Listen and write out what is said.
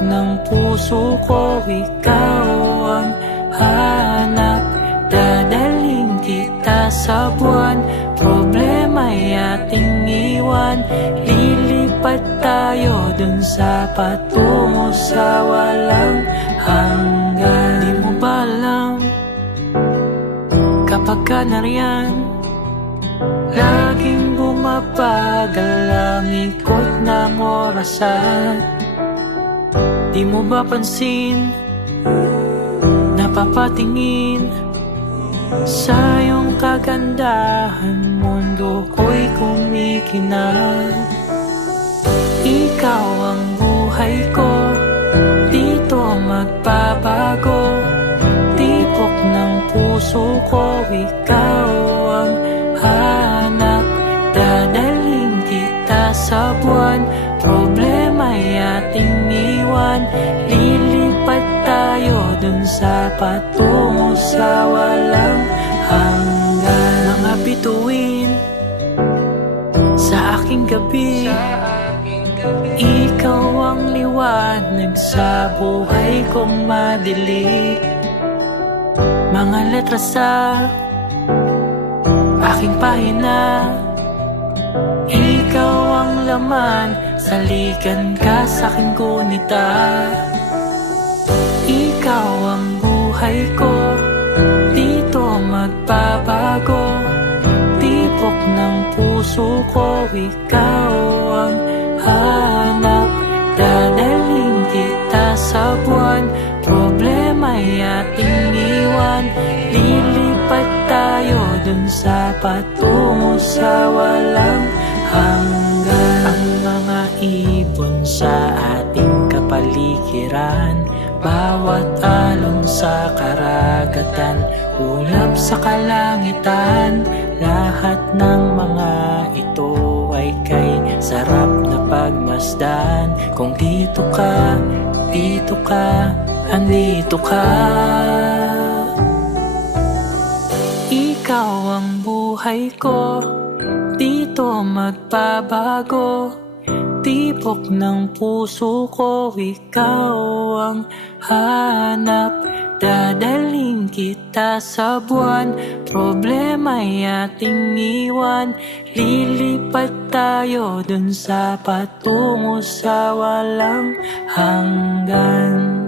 ng puso ko, ikaw ang hanap. Dadaling kita sa buwan, problema'y ating iwan. Lilipat tayo dun sa patungo sa walang hanggan. Di mo ba alam, kapag ka nariyan, laging bumabagal ang ikot ng orasan. Di mo ba pansin, napapatingin sa iyong kagandahan, mundo ko'y kumikinang. Ikaw ang buhay ko, dito magbabago. Tibok ng puso ko, ikaw ang hanap. Dadaling kita sa buwan, problema'y ating iwan. Lilipat tayo dun sa patungo sa walang hanggan. Mga bituin sa aking gabi, ikaw ang liwanag sa buhay kong madilim. Mga letra sa aking pahina, ikaw ang laman, salikan ka sa aking gunita. Ikaw ang buhay ko, dito magbabago. Tibok ng puso ko, ikaw ang hanap. Dadaling kita sa buwan, problema'y ating iwan. Lilipat tayo dun sa patungo sa walang hanggan. Ang mga ibon sa ating kapaligiran, bawat alon sa karagatan, ulap sa kalangitan, lahat ng mga ito ay kay sarap na pagmasdan. Kung dito ka, andito ka. Ikaw ang buhay ko, dito magbabago. Tibok ng puso ko, ikaw ang hanap. Dadaling kita sa buwan, problema'y ating iwan. Lilipat tayo dun sa patungo sa walang hanggan.